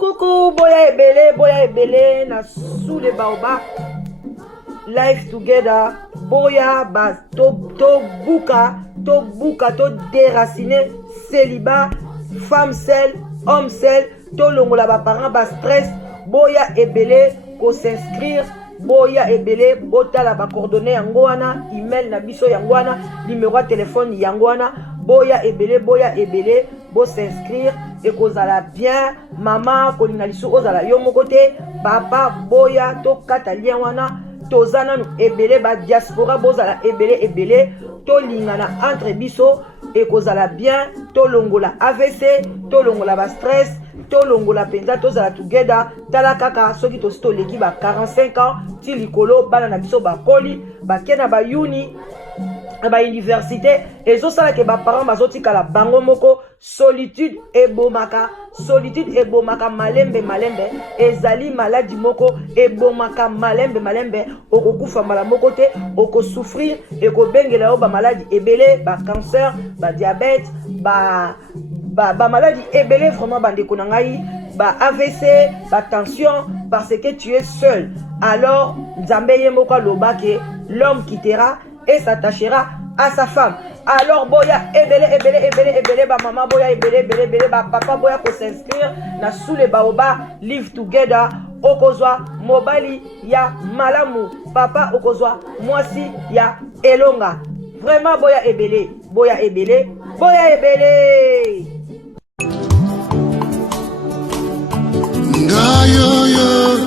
Coucou, boya ebele na sous le baobab. Life together, boya ba to buka, to déraciner célibat, femme seule, homme seul, to longola ba parents ba stress, boya ebele ko s'inscrire, boya ebele botala ba coordonnées yango wana, email na biso yango wana, numéro de téléphone yango wana, boya ebele bo s'inscrire et kozala bien, maman kolinga lisu ozala yo moko te, papa boya to kata lien wana, tozana nu ebele ba diaspora bozala ebele to lingana entre biso et kozala bien, to longola AVC, to longola ba stress, to longola penza tozala together, tala kaka soki to leki ba 45 ans ti likolo bana na biso ba koli ba kena ba uni ba université ezosala ke ba parents bazotikala bango moko. Solitude ebomaka malembe ezali maladi moko ebomaka malembe okokufa mbala moko te, okosouffrir ekobengela yo ba maladi ebele, ba cancer, ba diabète, ba maladi ebele vraiment bandeko na ngai, ba AVC, ba tension, parce que tu es seul. Alors Nzambe ye moko aloba ke l'homme quittera et s'attachera à sa femme. Alors boya ebele ba maman boya ebele ba papa boya ko s'inscrire na sous les baobab live together, okozwa mobali ya malamu, papa okozwa mwasi ya elonga. Vraiment boya ebele ngayoyo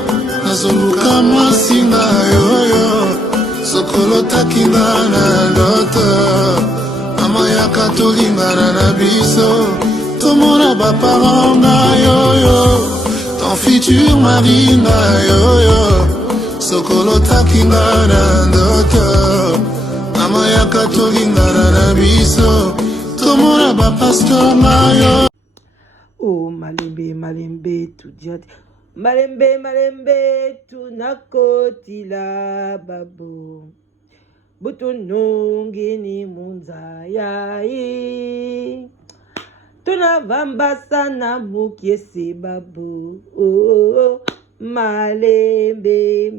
nazoluka mwasi ngayoyo sokolo takinga na ndoto mama yaka tolingana na biso tomona baparent na yoyo ton futur mari na yoyo sokolo takinga na ndoto mama yaka tolingana na biso tomona bapasteur na yo. Oh malembe tudiate malembe tunakotila babu butunungini munzayai tunavamba sana mukiesi babu. Oh malembe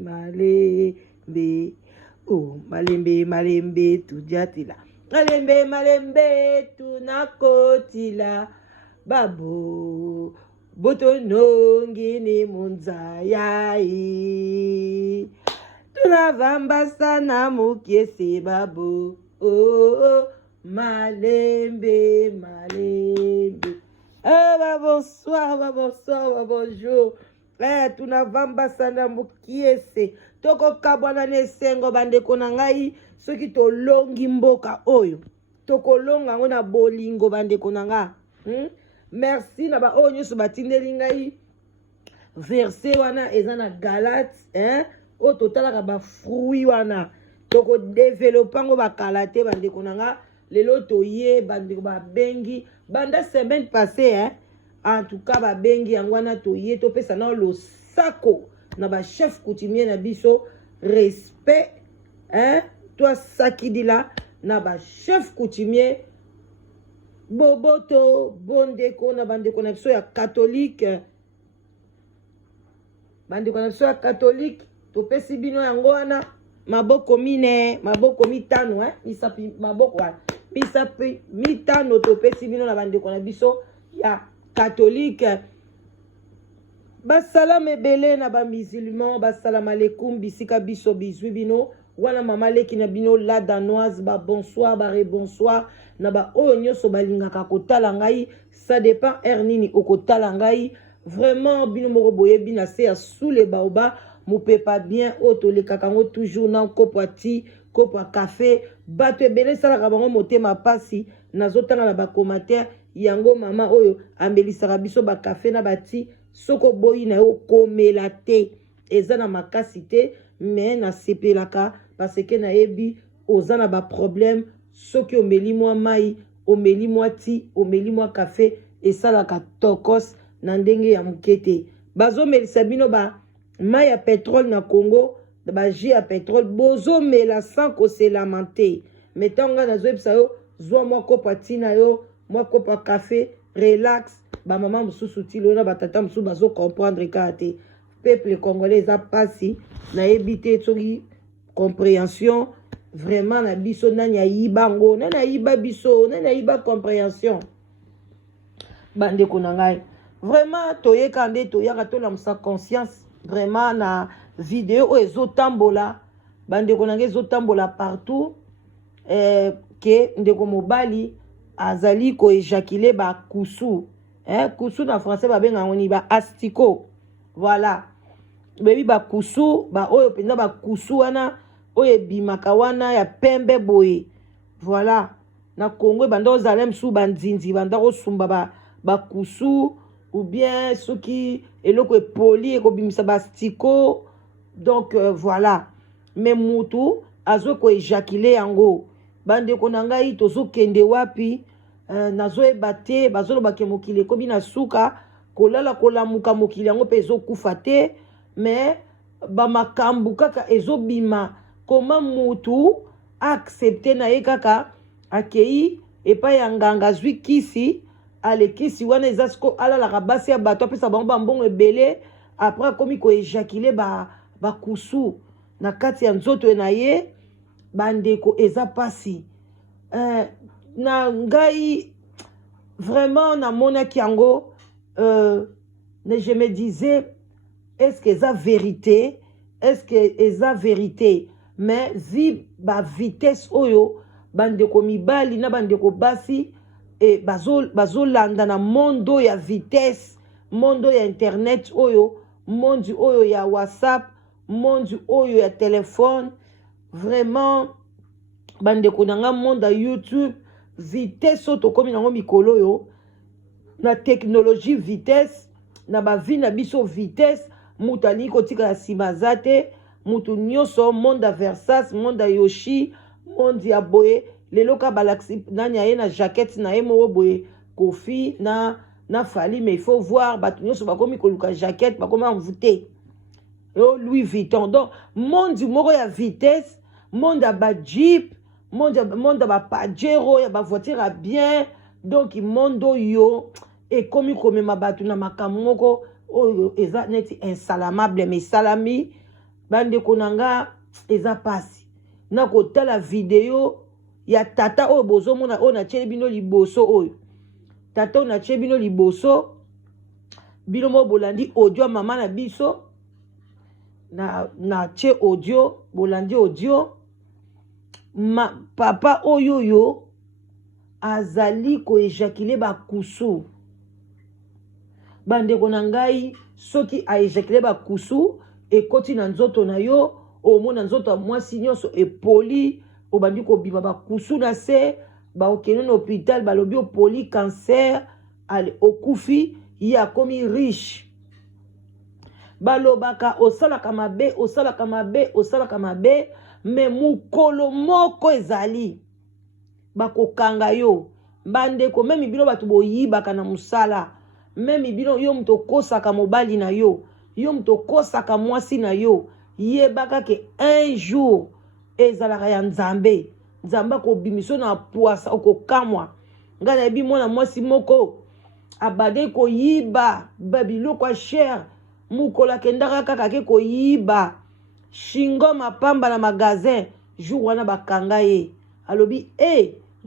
oh malembe tudiatila malembe tunakotila babu butunungini munzayai tunavamba sana mukiesi babu. Oh malembe bonsoir bonjour. Tunavamba sana mukiesi toko kabwana nesengo bandeko na ngai soki tolongi mboka oyo tokolonga ngo na bolingo bandeko na nga. Merci na ba oyo nyonso batindeli ngai verset wana eza na Galate o totalaka ba fruit wana toko développer ngo bakala te bandeko na nga. Lelo toye bandeko babengi banda semaine passée en tout cas babengi yango wana toye topesa na losako na ba chef coutumier na biso respect toi sakidila na ba chef coutumier boboto bondeko na bandeko na biso ya catholique, bandeko na biso ya catholique topesi bino yango wana maboko mine maboko mitano misapi maboko misapi mitano topesi bino na bandeko na biso ya catholique. Basalam ebele na ba musulman, basalam alaikum bisika biso bizwi bino wana mama leki na bino la danoise ba bonsoir ba rebonsoir na ba oyo nyonso balingaka kotala ngai, ça dépend ernini okotala ngai. Vraiment bino moko boye bina se ya sous les baobab mupe pas bien oto le kakango toujours na kopwati kopwa café bato ebele salaka bango motema pasi nazotanga na ba commentaire yango mama oyo ambelisaka biso ba café na bati soko boyi na yo komela te eza na makasi te mais na sepelaka parce que na yebi oza na ba problème soki omeli mwa mai omeli mwa ti omeli mwa café esalaka tokos na ndenge ya mukete bazomelisa bino ba mai ya pétrole na Congo ba jus ya pétrole bozomela sans kosela te mais ntango nazoyebisa yo zwa mwa kopa ntina yo mwa kopa café relax bamama mosusu ti lelo na batata mosusu bazocomprendre kaka te peuple congolais eza mpasi nayebi te soki compréhension vraiment na biso nani ayiba yango nani ayiba biso nani ayiba compréhension bandeko na ngai vraiment toyeka nde toyaka tolamusa conscience vraiment na video oyo ezotambola bandeko na ngai ezotambola partout ke ndeko mobali azali koéjacule bakusu kusu na français babengango ni ba astiko voilà bebi bakusu ba oyo mpenza bakusu wana oyo ebimaka wana ya pembe boye voilà na Congo banda ozala msu banzinzi banda kosumba bakusu ou bien soki eloko epoli ekobimisa bastiko donc voilà mais mutu azwe koéjacule yango bandeko na ngai tozokende wapi nazoyeba te bazolobake mokili ekomi na suka kolala kolamuka mokili yango mpe ezokufa te mais bamakambu kaka ezobima koma mutu accepte na ye kaka akei epai ya nganga azwi kisi alekisi wana eza siko alalaka basi ya bato apesa bango bambongo ebele apres akomi koéjacule bakusu na kati ya nzoto na ye bandeko eza pasi na ngai vraiment namonaki yango je me disais est-ce que eza vérité est-ce que eza vérité mais vi bavitesse oyo bandeko mibali na bandeko basi bazolanda na mondo ya vitesse mondo ya internet oyo mondo oyo ya whatsapp mondo oyo ya telefone vraiment bandeko nanga monde ya YouTube vitesse oyo tokomi nango mikolo oyo na technologie vitesse na bavi na biso vitesse mutu alingi kotika ya nsima za te mutu nyonso monde ya Versace monde ya Yoshi monde ya boye lelo ka balakisi nani aye na jaquette na ye moko boye Kofi na Fali mais il faut voir bato nyonso bakomi koluka jaquette bakomi envoûté Louis Vuitton donc monde moko ya vitesse monde ya ba Jeep monde ya ba Pajero ya ba voiture ya bien donc monde oyo ekomi komema bato na makambo moko oyo eza neti insalamable mais salami bandeko nanga eza pasi na kotala video ya tata oyo bozomona oyo natie bino liboso oyo tata oyo natie bino liboso bino mo bolandi audio mama na biso na tie audio bolandi audio papa oyo azali koéjacule bakusu bandeko na ngai soki aéjacule bakusu ekoti na nzoto na yo omona nzoto ya mwasi nyonso epoli obandi kobima bakusu na se baokende na hôpital balobi opoli cancer okufi ye akomi riche balobaka osalaka mabe me mukolo moko ezali bakokanga yo bandeko memi bino bato boyibaka na musala memi bino yo mutu okosaka mobali na yo mutu okosaka mwasi na yo yebaka ke un jour ezalaka ya nzambe akobimiso na puasa okokamwa ngai nayebi mwana mwasi moko abade koyiba babiloko ya cher mukolo akendaka kaka ke koyiba shingo mapamba na magasin jour wana bakanga ye alobi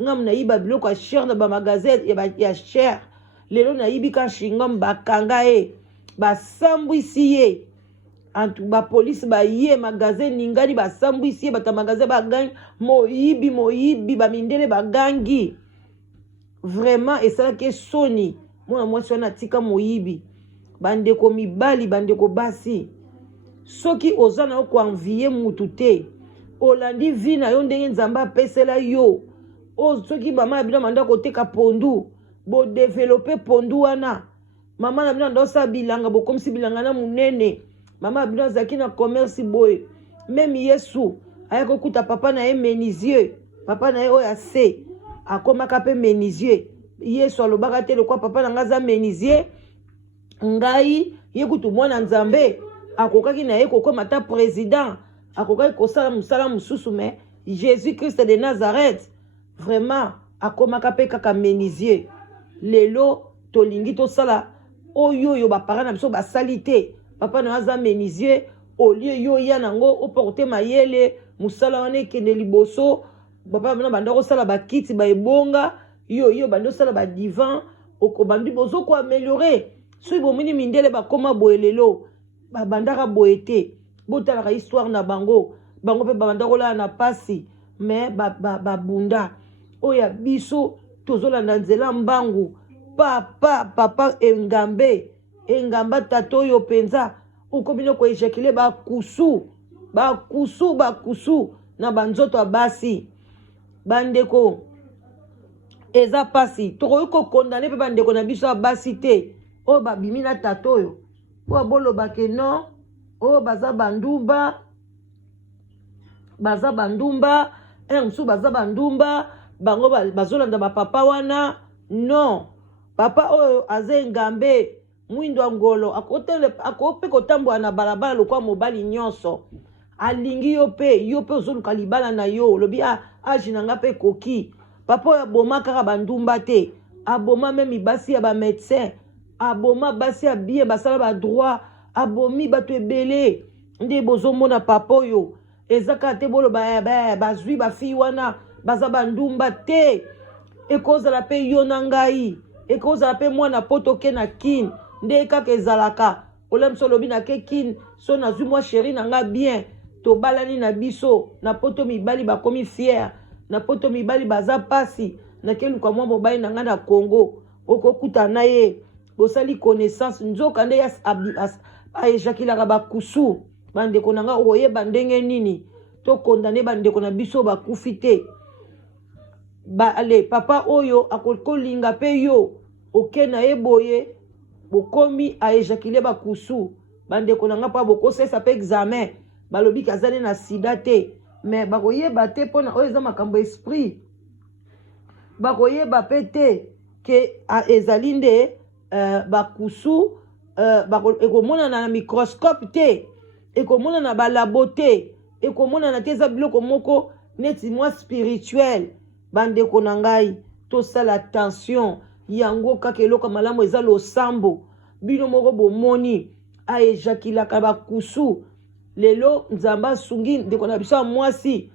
ngamu nayiba biloko ya cher na bamagasin ya cher lelo nayibi ka shingo bakanga ye basambwisi ye bapolisi baye magasin ningani basambwisi ye bata magasin bagangi moyibi bamindele bagangi vraiment esalaki esoni mwana mwasi wana atika moyibi bandeko mibali bandeko basi soki oza na yo koanvie mutu te olandi vi na yo ndenge nzambe apesela yo soki mama ya bino manda koteka pondu bodevelope pondu wana mama na bino anda osala bilanga bokomisi bilanga na munene mama ya bino azalaki na commerce boye meme yesu aya kokuta papa na ye menisier papa na ye oyo ase akomaka mpe menisier Yesu alobaka te lokwa papa na ngaza menisier ngai ye kutu mwana nzambe akokaki na ye kokoma ta président akokaki kosala musala mususu mais Jésus Christ de Nazareth vraiment akomaka pe kaka menisier lelo tolingi tosala oyo bapara na biso basali te papa na aza menisier au lieu yo ya nango oporte mayele musala wana ekende liboso papa na banda kosala bakiti baebonga yo banda osala badivan okobandi bozo ko améliorer soki bomini mindele bakoma boye lelo babandaka boye te botalaka histoire na bango mpe babanda kolala na pasi mais babunda oya biso tozolanda nzela mbangu papa engamba tato oyo penza ukomino ko ejakile bakusu na banzoto abasi bandeko eza pasi tokoki kokondane mpe bandeko na biso abasi te oyo babimi na tato oyo oyo bolobake non oyo baza bandumba mosusu baza bandumba bango bazolanda bapapa wana non papa oyo aza engambe mwindo ya ngolo akope kotambola na balabala lokwa mobali nyonso alingi yo pe ozoluka libala na yo olobi age na nga mpe koki papa oyo aboma kaka bandumba te aboma me mibasi ya bamédecin aboma basi ya bien basala badroit abomi bato ebele nde bozomona papa oyo eza kaka te boloba bazwi bafille wana baza bandumba te ekozala mpe yo na ngai ekozala mpe mwana poto ke na kine nde kaka ezalaka olemi so olobi nake kine so nazwi mwa sheri na nga bien tobalani na biso na poto mibali bakomi fiere na poto mibali baza pasi nakeluka mwa mobali na nga na Congo okokuta na ye bosali connaissance nzoka nde aejakilaka bakusu bandeko na nga oyeba ndenge nini tokondane bandeko na biso bakufi te ale papa oyo akolinga mpe yo oke na ye boye bokomi aejakile bakusu bandeko na nga mpa bokosesa mpe examen balobi kazali na sida te mais bakoyeba te mpona oyo eza makambo esprit bakoyeba mpe te ke ezali nde bakusu ekomonana na microscope te ekomona na balabo te ekomona te eza biloko moko neti mwa spirituel bandeko na ngai tosala attention yango kaka eloko malamu eza losambo bino moko bomoni aejakilaka bakusu lelo nzambe asungi ndeko na biso ya mwasi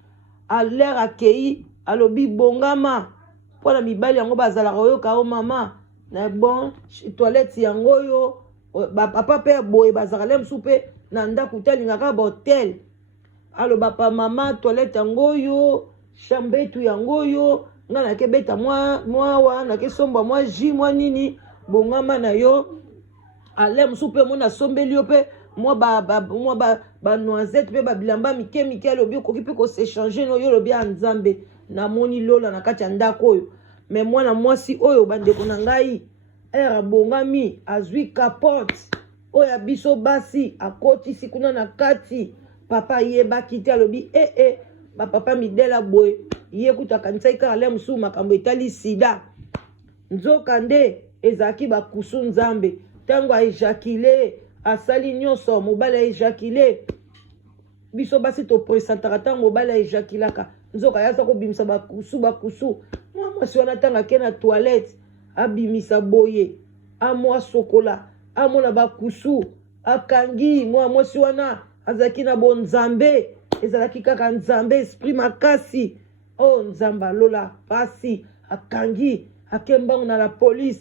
alere akei alobi bongama mpona mibali yango bazalaka oyoka o mama na bon toilette yango oyo papa mpe boye bazalaka le mosusu mpe na ndako talingaka bahotel aloba pa mama toilette yango oyo chambre etu yango oyo nga nakebeta mwa nakesombwa mwa jus mwa nini bongama na yo ale mosusu mpe mona asombeli yo mpe mwa banoisette mpe babilamba mike alobi okoki mpe kosechange no yo olobi ya nzambe namoni lola na kati ya ndako oyo me mwana mwasi oyo bandeko na ngai ere abongami azwi capote oyo ya biso basi akotisi kuna na kati papa yebaki te alobi bapapa midela boye ye kuta kanisaki kaka le mosusu makambo etali sida nzoka nde ezalaki bakusu nzambe ntango aejakile asali nyonso mobali aejakile biso basi topresentaka ntango mobali aejakilaka nzoka yaza kobimisa bakusu mwa mwasi wana ntango ake na toilette abimisa boye amwa sokola amona bakusu akangi mwa mwasi wana azalaki na bonzambe ezalaki kaka nzambe esprit makasi nzambe alola pasi akangi akembango na la police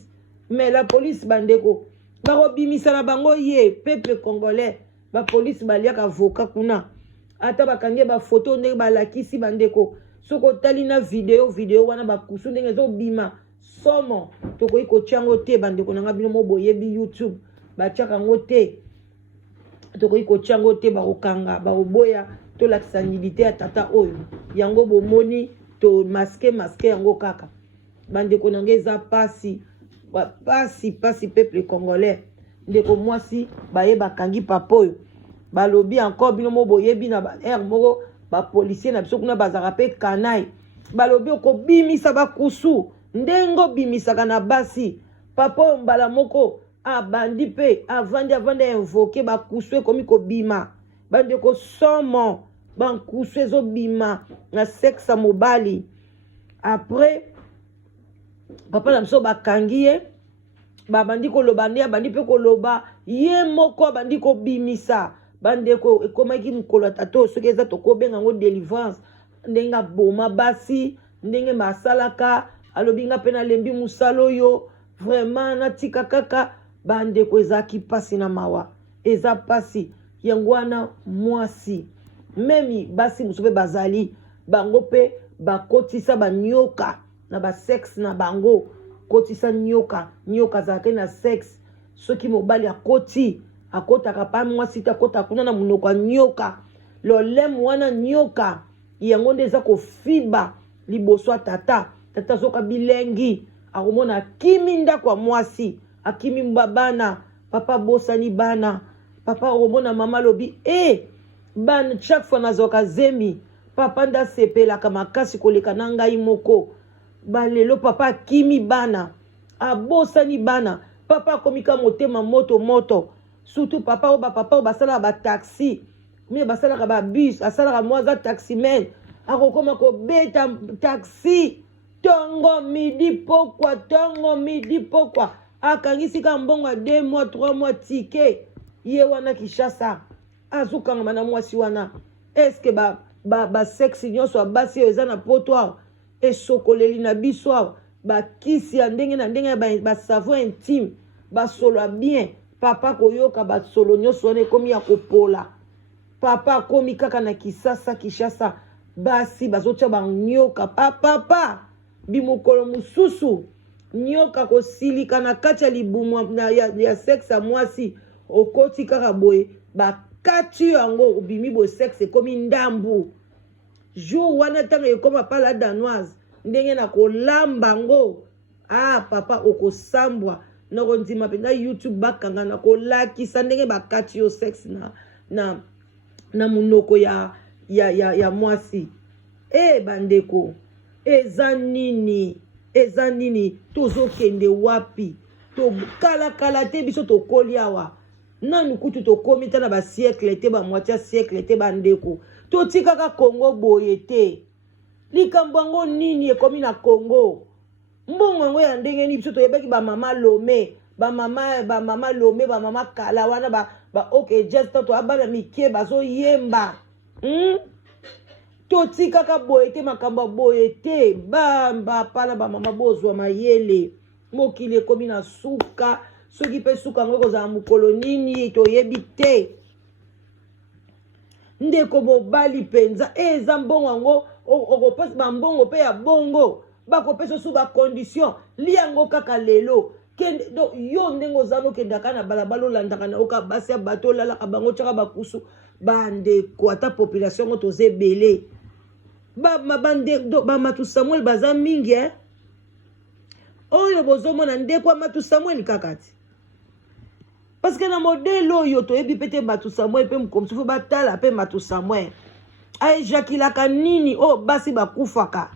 mais la police bandeko bakobimisa na bango ye peuple congolais bapolice baliaka avocat kuna ata bakangi bafoto ndenge balakisi bandeko soki otali na video wana bakusu ndenge ezobima somo tokoki kotia yango te bandeko na nga bino mo boyebi YouTube batiaka yango te tokoki kotia yango te bakokanga bakoboya tolakisa nilite ya tata oyo yango bomoni to maske yango kaka bandeko na nga eza pasi peuple congolais ndeko mwasi baye bakangi papa oyo balobi encore bino mo boyebi na baere moko bapolisier na biso kuna bazaka mpe kanai balobi okobimisa bakusu ndengo bimisaka na basi papa mbala moko abandi pe avandi invoquer bakusu komi ko bima bande ko somo bankusu ezobima na sexe mobali. Après papa na biso bakangi ye babandi koloba nde abandi mpe koloba ye moko abandi kobimisa bandeko ekomaki mokolo ya tata soki eza tokobenga yango délivrance ndenge aboma basi ndenge basalaka alobi nga mpe nalembi mosala oyo vraiment natika kaka bandeko ezalaki mpasi na mawa eza mpasi yango wana mwasi memi basi mosusu mpe bazali bango mpe bakotisa banyoka na basexe na bango kotisa nyoka azalaki na sexe soki mobali akotaka pa mwasi te akota kuna na monoko ya nyoka lolemu wana nyoka yango nde eza kofiba liboso ya tata azoka bilengi akomona akimi ndako ya mwasi akimi bana papa bosani bana papa akomona mama lobi bana chaque fois nazoka zemi papa nda sepelaka makasi koleka na ngai moko balelo papa akimi bana abosani bana papa akomika motema moto surtout papa oyo bapapa oyo basalaka bataxi me basalaka babus asalaka mwa aza taximen akokoma kobeta taxi tongo midi pokwa akangisika mbongo ya 2 mois 3 mois tike ye wana Kinshasa azokangama na mwasi wana. Eske basexe nyonso ya basi oyo eza na poto awa esokoleli na biso awa bakisi ya ndenge na ndenge basavon intime basolo bien papa koyoka basolo nyonso wana ekomi ya kopola papa akomi kaka na Kinshasa basi bazotia banyoka papa bimokolo mosusu nyoka kosilika na kati ya libumu ya sexe ya mwasi okoti kaka boye bakati yango obimi bo sexe ekomi ndambu jour wana ntango ekoma pala danoise ndenge na kolamba ngo papa okosambwa nakondima mpenza YouTube bakanga na kolakisa ndenge bakati yo sexe na monoko ya mwasi. Bandeko eza nini tozokende wapi kala te biso tokoli awa nanu kutu tokomi ta na basiècle te bamoitié siècle te bandeko totikaka Congo boye te likambo yango nini ekomi na Congo mbongo yango ya ndenge nini biso toyebaki bamama lome bamama lome bamama kala wana ok just to abana mike bazoyemba totikaka boye te makambo boye te bamba pala bamama bozwa mayele mokili ekomi na suka soki mpe suka yango ekozala mokolo nini toyebi te ndeko mobali mpenza eza mbongo yango okopesa bambongo mpe ya bongo bakopesa osu bacondition liango kaka lelo yo ndenge ozala okendaka na balabala olandaka na oka basi ya bato olalaka bango tiaka bakusu bandeko ata population yango toza ebele bamatu Samuel baza mingi oyo bozomona ndeko amatu Samuel kaka ti parce que na modele oyo toyebi pete Matu Samuel pe mokomisi fo batala pe Matu Samuel aejakilaka nini oyo basi bakufaka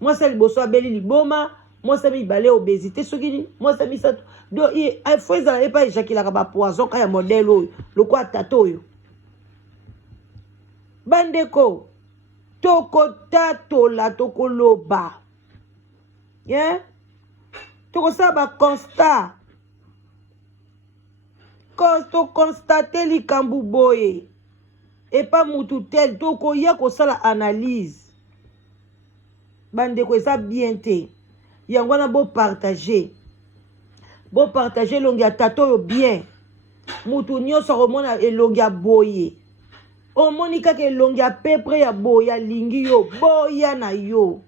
mwasi liboso abeli liboma mwasi mibale obésité soki mwasi misato do fo ezala ye pa ejakilaka bapoison ka ya modele oyo lokwa tata oyo bandeko tokotatola tokoloba tokosala baconstat tokonstate likambo boye epa mutu tel tokoya kosala analyse bandeko eza bien te yango wana bopartage elongi ya tata oyo bien mutu nyonso akomona elongi ya boye omoni kaka elongi ya pepre ya boye alingi yo boya na yo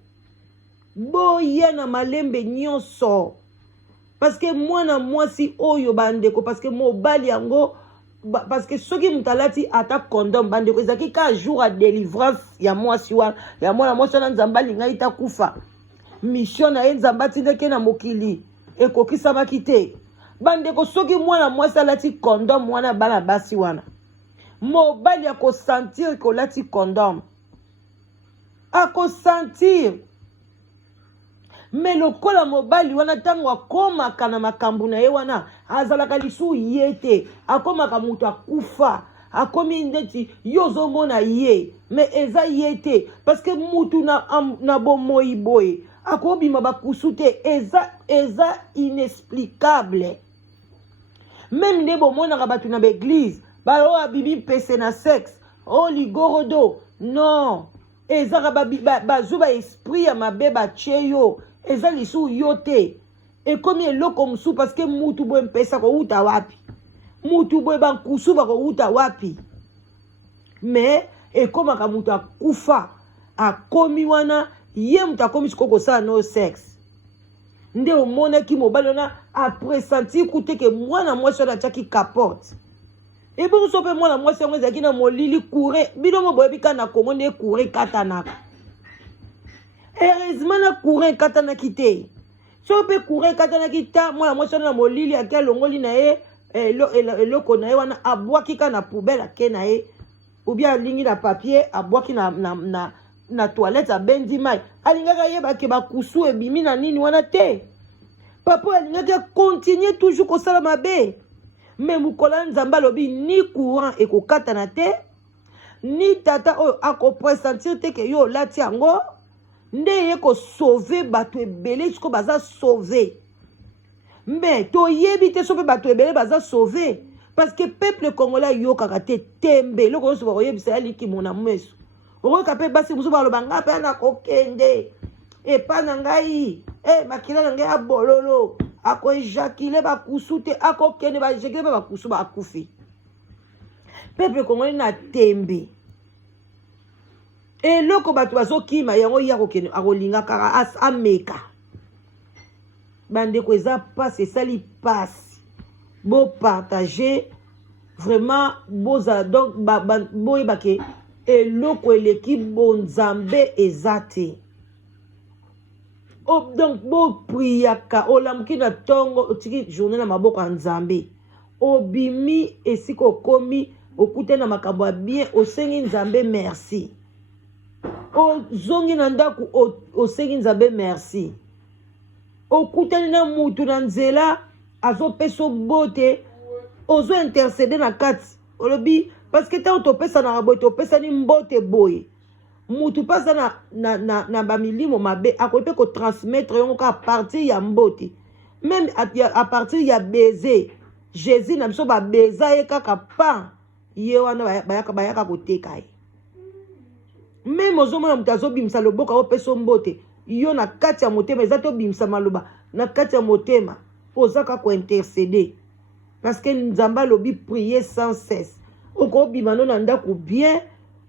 boya na malembe nyonso parce que mwana mwasi oyo bandeko parce que mobali yango parce que soki mutalati ata condom bandeko ezaki ka jour à délivrance ya mwasi wana ya mwana mwasi wana nzambe alinga ita kufa mission na ye nzambe atindaki na mokili ekokisamaki te bandeko soki mwana mwasi alati condom wana bana basi wana mobali akosentir kolati condom akosentir mais lokola mobali wana ntango akomaka na makambo na ye wana azalaka lisu ye te akomaka moto akufa akomi ndeti yo ozomona ye mais eza ye te parce que mutu na bomoi boye akobima bakusu te eza inexplicable. Même nde bomonaka bato na baeglise bao abibi mpese na sexe o ligorodo non ezaka bazwi baesprit ya mabe batie yo eza lisu yo te ekomi eloko mosusu parce que mutu boye mpesa kouta wapi mutu boye bankusu bakouta wapi mais ekomaka mutu akufa akomi wana ye mutu akomi siko kosala no sexe nde omonaki mobali wana apresenti kute ke mwana mwasi wana atiaki capote ebongo mpe mwana mwasi yango ezalaki na molili kure bino boyebi kaka na kongo nde kure ekatanaka heureusement na kure ekatanaki te so mpe kure ekatanaki ta mwana mwasi wana na molili ake alongoli na ye eloko na ye wana abwaki kaka na poubele ake na ye ubien alingi na papier abwaki na toilette abendi mai alingaka yebake bakusu ebimi na nini wana te papa alingaki akontinue toujours kosala mabe mais mukola nzambe alobi ni courant ekokatana te ni tata oyo akopresentir te ke yo olati yango nde ye kosauve bato ebele siko baza sauve mais toyebi te so mpe bato ebele baza sauve parce que peuple congolais ayokaka te tembe eloko nyonso bakoyebisa ya liki mona mweso okoyoka mpe basi mosusu baloba ngai mpe nakokende epa na ngai makila na ngai ya bololo akoejakile bakusu te akokende baejakile mpe bakusu bakufi peuple congolais na tembe eloko bato bazokima yango ye akokende akolinga kaka ameka bandeko eza pasi esali pasi bopartage vraiment bozala donc boyebake eloko eleki bonzambe eza te donc bopriaka olamuki na ntongo otiki journée na maboko ya nzambe obimi esika okomi okute na makambo ya bien osengi nzambe merci ozongi na ndako osengi nzambe merci okutani na mutu na nzela azopesa bote ozo intercede na kati olobi parce que tant topesa na boye topesani mbote boye mutu pasa na bamilimo mabe akoki mpe kotransmettre yango ka partir ya mbote même à partir ya baiser jésus na biso babeza ye kaka pa ye wana bayaka koteka ye même ozomona mutu azobimisa loboko aopesa mbote yo na kati ya motema eza te obimisa maloba na kati ya motema ozaka kointercede parce que nzambe alobi prier sans cesse okobima no na ndako bien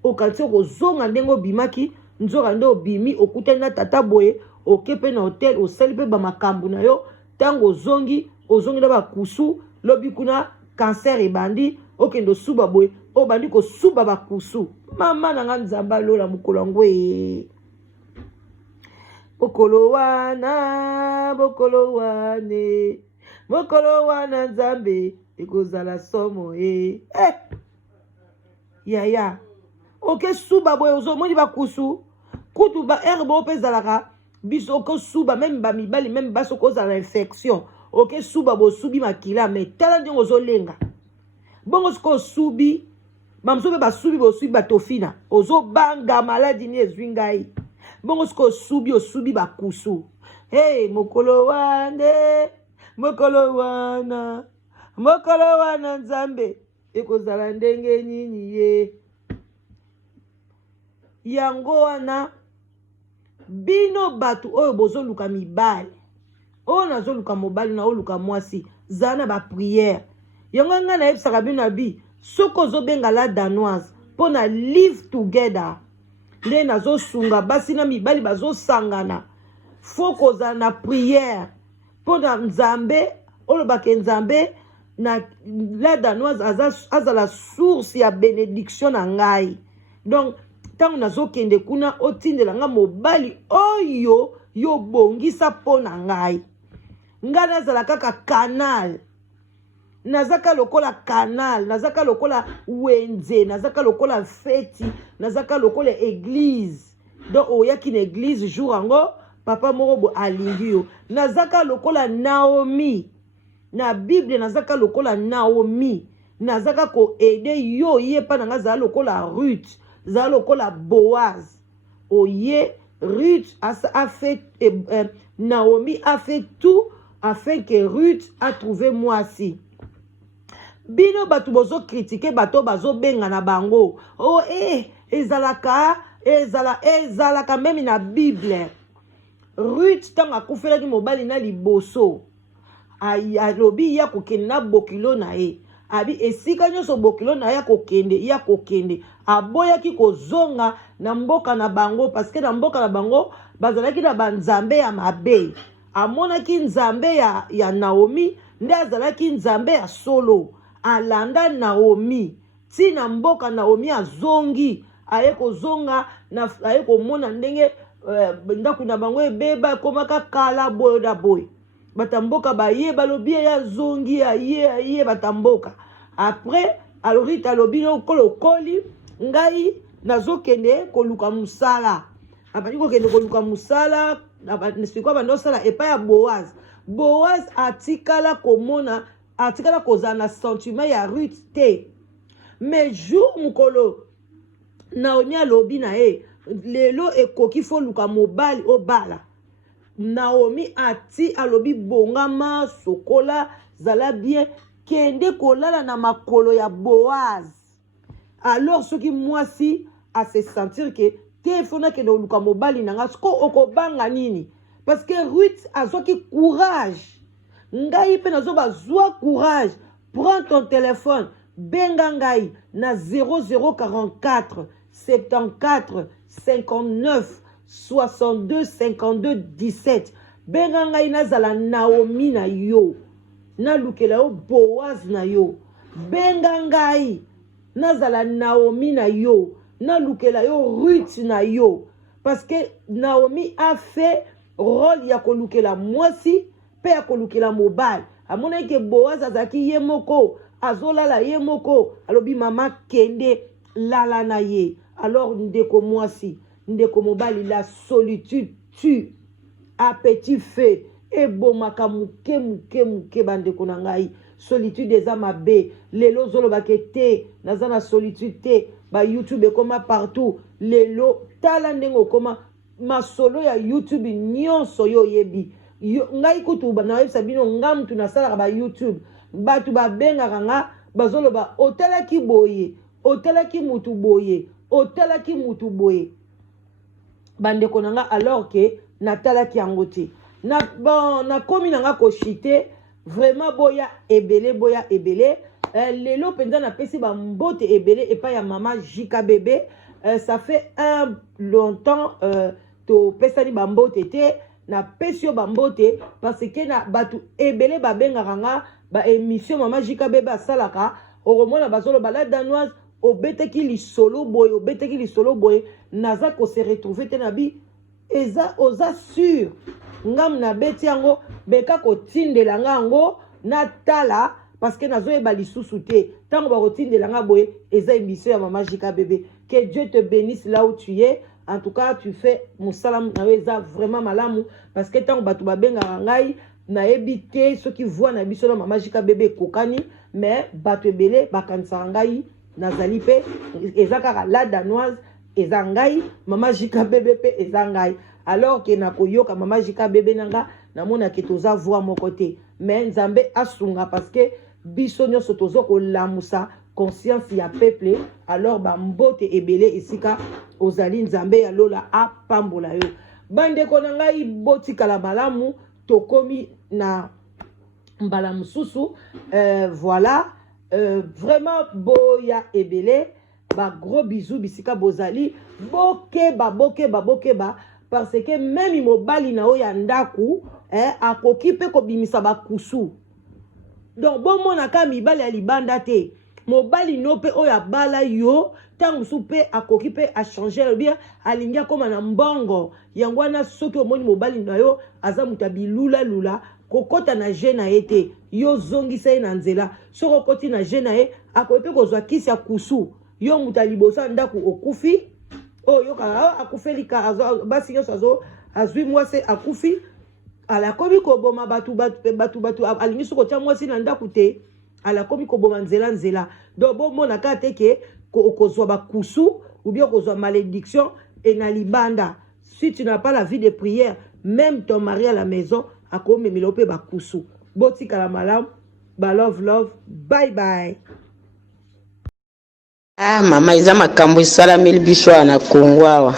okati okozonga ndenge obimaki nzoka nde obimi okutani na tata boye oke mpe na hotel osali mpe bamakambo na yo ntango ozongi na bakusu lobi kuna cancer ebandi okende osuba boye obandi kosuba bakusu mama na nga nzambe alola mokolo yango mokolo wana nzambe ekozala somo yaya oke suba boye ozomoni bakusu kutu ba herbe ope ezalaka biso oke suba meme bamibali meme basi okozala infection oke suba bosubi makila me tala ndenge ozolenga bongo siko osubi bamosusu mpe basubi bosubi batofina ozobanga maladi ni ezwi ngai bongo siko osubi bakusu mokolo wana nzambe ekozala ndenge nini ye yango wana bino bato oyo bozoluka mibali oyo nazoluka mobali na oluka mwasi zala na bapriere yango ngai nayebisaka bino na bi soki ozobenga la danoise mpo na live together nde nazosunga basi na mibali bazosangana fo kozala na priere mpo na nzambe olobaka nzambe na la danoise azala source ya bénédiction na ngai donc ntango nazokende kuna otindela nga mobali oyo yobongisa mpo na ngai nazala kaka canal nazaka lokola canal nazaka lokola wenze nazaka lokola feti nazaka lokola église donc oyaki na église jour yango papa moko alingi yo nazaka lokola Naomi na Bible nazaka lokola Naomi nazaka ko aider yo ye pa nanga za lokola Ruth za lokola Boaz oye Ruth a fait Naomi a fait tout afin que Ruth a trouvé moisi. Bino batu bozo critiquer bato bazo benga na bango. Oh ezalaka même na Bible. Ruth tanga kufela ki mobali na liboso. Alobi ya kokende na bokilo na ye. Abi esika nyoso bokilo na ya kokende. Aboya ki kozonga na mboka na bango parce que na mboka na bango bazalaki na banzambe ya mabe. Amona ki nzambe ya Naomi nde azalaki nzambe ya solo. Alanda Naomi ti na mboka Naomi azongi aye kozonga na aye komona ndenge ndaku na bango ebeba komaka kala boyo da boy batamboka baye balobi ya zongi aye batamboka après alorita alobi no kolokoli ngai nazokende koluka musala abandi kokende koluka musala nesiko bando sala epa ya Boaz atikala komona atikala kozana sentiment ya Ruth te mais jour mukolo Naomi alobi na e lelo ekoki fo luka mobali obala Naomi ati alobi bongama sokola zala bien kende kolala na makolo ya Boaz alors soki mwasi a se sentir que te fona ke no luka mobali nanga sko okobanga nini parce que Ruth azoki courage ngai pe nazo bazwa courage prends ton téléphone benga ngai na 0044 74 59 62 52 17 benga ngai nazala Naomi na yo na lukela yo Boaz na yo benga ngai nazala Naomi na yo na lukela yo Ruth na yo parce que Naomi a fait rôle ya kolukela mwasi pe ya kolukela mobali amona ke Boaz azaki ye moko azolala ye moko alobi mama kende lala na ye alors ndeko mwasi ndeko mobali la solitude tue appétit fait ebomaka muke bandeko na ngai solitude eza mabe lelo zolobaka te naza na solitude te ba YouTube ekoma partout lelo tala ndenge okoma masolo ya YouTube nyonso yo yebi ngai kutu na websa bino ngam tu nasalaka ba YouTube batu babengaka nga bazoloba otalaki boye otalaki mutu boye bandeko na nga alors que natalaki yango te na komi na nga koshite vraiment boya ebele lelo penza na pesi ba mbote ebele epa ya mama Jika bébé ça fait un longtemps to pesani ba mbote te na pesio ba mbote parce que na batu ebele ba bengaka nga ba émission mama Jika bébé asalaka oromona bazolo bala danoise obeteki lisolo boye naza ko se retrouver te na bi eza oza sûr ngam na beti yango beka ko tindela ngango na tala parce que nazo eba lisusu te tango ba ko tindela nga boye eza émission ya mama Jika bébé. Que Dieu te bénisse là où tu es. En tout cas, tu fais mon salam na vraiment malamu parce que tango batu ba benga ngai na ebité ceux qui voient na biso na mama Jika bébé kokani mais batu ebele bakanisa ngai nazali pe ezaka la danoise ezangai mama Jika bébé pe ezangai alors que na koyoka mama Jika bébé nanga na mona ke toza voix mon côté mais nzambe asunga parce que biso nyonso tozo ko lamusa conscience ya peuple alors ba mbote ebele esika ozali nzambe ya lola apambola yo bande ko ngai botikala malamu tokomi na mbala mususu voilà vraiment boya ebele ba gros bisous bisika bozali bokeba parce que même mobali na o ya ndaku akoki pe ko bimisa ba kusu donc bon mona ka mibali ya libanda te mobali no pe o ya bala yo tangu su pe akoki pe a changer bien alingia koma na mbongo yango na soki omoni mobali na yo aza mutabilula lula kokota na jena ete yo zongisa ye na nzela soko koti na jena e akope kozwa kisi ya kusu yo mutalibosa ndaku okufi o yo ka akufeli ka basi yo sazo azwi mwasi akufi ala komi koboma batu alingi soko tia mwasi na ndako te ala komi koboma nzela donc bomona kaka te ke okozwa bakusu ou bien okozwa malédiction et na libanda si tu n'as pas la vie de prière même ton mari à la maison akomemela mpe bakusu botikala malamu love bye bye. Mama eza makambo esalameli biso na Kongo awa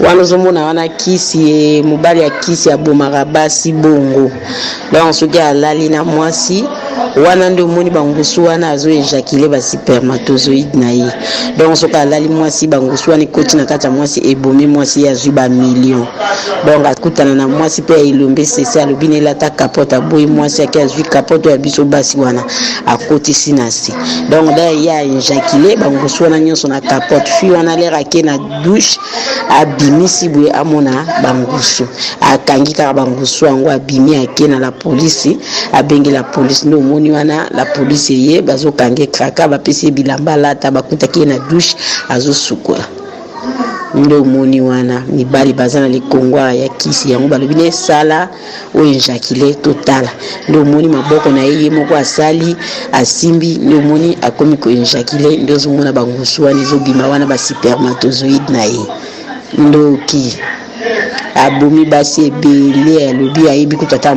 wana ozomona wana kisi mobali ya kisi abomaka basi bongo donc soki alali na mwasi wana ndio moni bangusu wana azo éjaculer ba spermatozoïde na ye donc soki alali mwasi bangusu wana ekoti na kati ya mwasi ebomi mwasi azwi ba million donc akutana na mwasi pe ilombe sese alobi na elata capote aboyi mwasi ake azwi capote ya biso basi wana akotisi na se donc da ya éjaculer bangusu wana nyonso na capote fi wana lera ke na douche abimisi boye amona bangusu akangi kaka bangusu yango abimi ake na la polisi abengi la polisi ndo moni wana la polisi ye bazokange kraka bapesi bilamba lata bakutaki na douche azosukola ndo moni wana mibali bazana le Kongo ya kisi yango balobi ne sala o éjaculer total ndo moni maboko na ye moko asali asimbi ndo moni akomi ko éjaculer ndo zomona bangusu wana ezobima wana ba spermatozoïde na ye ndoki abomi basi ebele alobi ayebi kutata